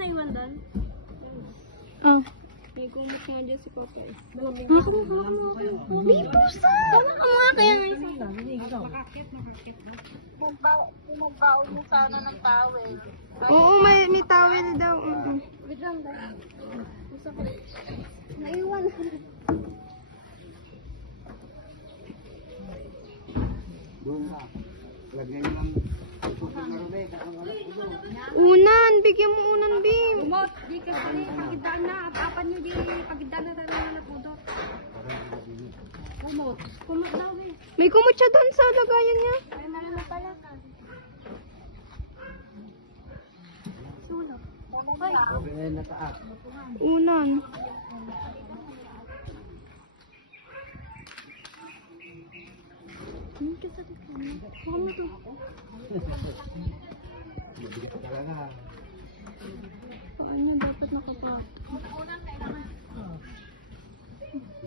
yan? Oh. May gumot nga dyan si Papa eh. Naku, May pusa! Tama ka mga kaya nga isa. Bumagbaon mo sana ng towel. Oo, may, may towel daw. Wait lang, dahil. Masakit. Naiwan. Doon na. Lagyan niyo ng tutusin na Kumot. Daw eh. May kumot siya doon sa lagayan niya. Ay, nalang na pala ka. Sulok. Ay, Okay. Unan. Ano ka sa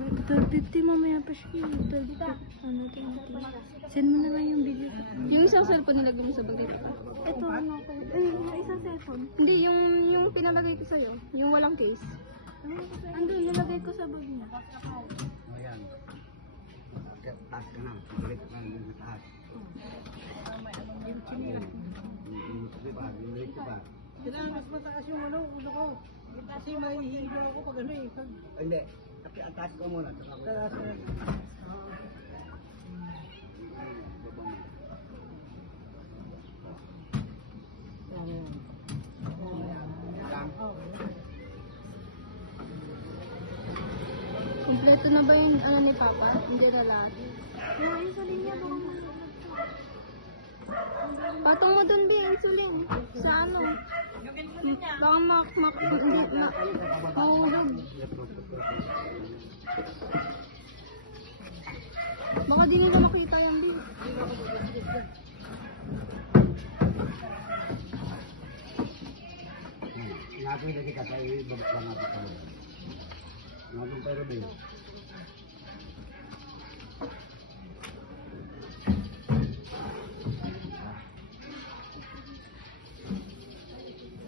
12.50 mamaya pa siya. 12.50. Ano, 20. Send mo na lang yung video. Yung isang cellphone nilagay mo sa bag dito. Ito, ano ko. Eh, yung isang cellphone. Hindi, yung yung pinalagay ko sa'yo. Yung walang case. Andun, nilagay ko sa bag niya. Ayan. Taas ka na? Balik ka na taas. Yung yung isa pa. Kailangan mas mataas yung ano, ulo ko. Kasi mahihilo ako pag ano eh. Hindi. Ang taas ko muna. Taas na. Kompleto na ba yung ano ni Papa? Hindi na lahat. Kaya insulin niya Patong mo dun, Bi, insulin. Sa ano? Baka mak... mak... Mahulog. Baka di nila makita yan, Bi. Ngayon lagi ka tayo ibaba lang ako sa loob. Ngayon pero ba yun?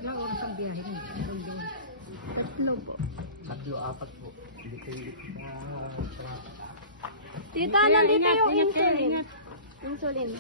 Ilang oras ang biyahe mo? Tatlo po. Tatlo, apat po. Depende sa... Tita, nandito yung insulin. ingat. Insulin.